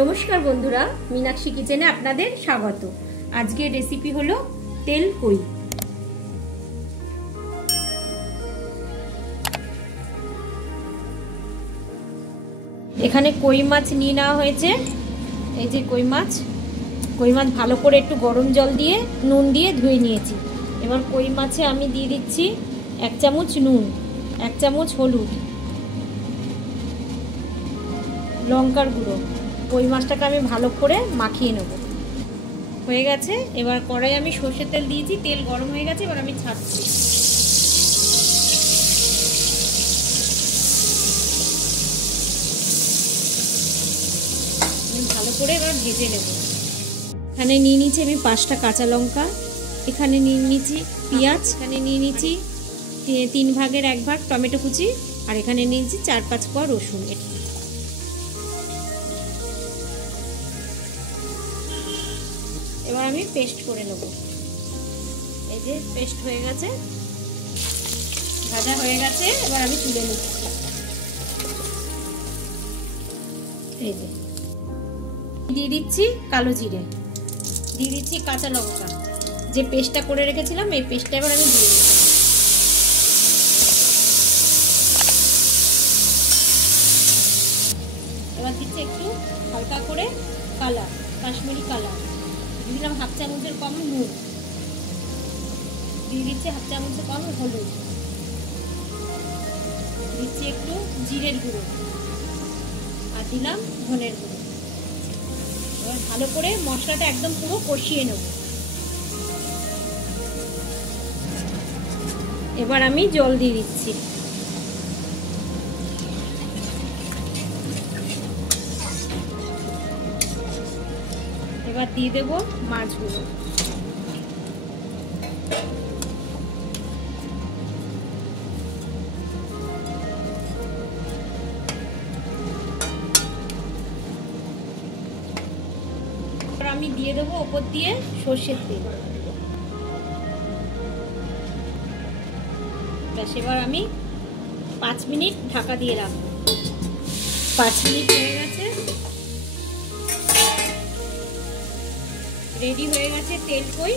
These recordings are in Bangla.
নমস্কার বন্ধুরা, মীনাক্ষী কিচেনে আপনাদের স্বাগত। আজকের রেসিপি হলো তেল কই। এখানে কই মাছ নিয়ে নেওয়া হয়েছে। এই যে কই মাছ ভালো করে একটু গরম জল দিয়ে নুন দিয়ে ধুয়ে নিয়েছি। এবার কই মাছে আমি দিয়ে দিচ্ছি 1 চামচ নুন, 1 চামচ হলুদ, লঙ্কার গুঁড়ো। কই মাছটাকে আমি ভালো করে মাখিয়ে নেব। হয়ে গেছে। এবার কড়াই আমি সর্ষের তেল দিয়েছি, তেল গরম হয়ে গেছে। এবার আমি ছাড়ছি। ভালো করে এবার ভেজে নেব। এখানে নিয়ে নিয়েছি আমি 5টা কাঁচা লঙ্কা, এখানে নিয়ে নিয়েছি পেঁয়াজ, এখানে নিয়ে নিয়েছি 3 ভাগের 1 ভাগ টমেটো কুচি, আর এখানে নিয়েছি 4-5 কোয়া রসুন। এবার আমি পেস্ট করে নেব। এই যে পেস্ট হয়ে গেছে, ভাজা হয়ে গেছে। এবার আমি তুলে নিচ্ছি। এই যে দিয়ে দিচ্ছি কালো জিরে, দিয়ে দিচ্ছি কাঁচা লঙ্কা, যে পেস্টটা করে রেখেছিলাম এই পেস্টটা এবার আমি দিয়ে দিচ্ছি। এবার দিচ্ছি একটু হালকা করে কালার, কাশ্মীরি কালার। দিলাম 1/2 চামচের কম নুন, দিয়ে দিচ্ছি 1/2 চামচের কম হলুদ, দিচ্ছি একটু জিরের গুঁড়ো, আর দিলাম ধনের গুঁড়ো। এবার ভালো করে মশলাটা একদম পুরো কষিয়ে নেব। এবার আমি জল দিয়ে দিচ্ছি। এবার দিয়ে দেবো মাছগুলো। আমি দিয়ে দেবো ওপর দিয়ে সর্ষের তেল। ব্যাস, এবার আমি 5 মিনিট ঢাকা দিয়ে রাখবো। 5 মিনিট হয়ে গেছে, রেডি হয়ে গেছে তেল কই।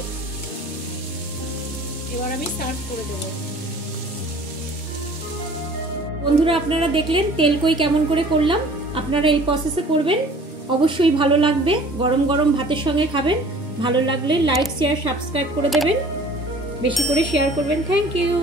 এবার আমি সার্ভ করে দেবো। বন্ধুরা, আপনারা দেখলেন তেল কই কেমন করে করলাম। আপনারা এই প্রসেসে করবেন, অবশ্যই ভালো লাগবে। গরম গরম ভাতের সঙ্গে খাবেন। ভালো লাগলে লাইক, শেয়ার, সাবস্ক্রাইব করে দেবেন, বেশি করে শেয়ার করবেন। Thank you.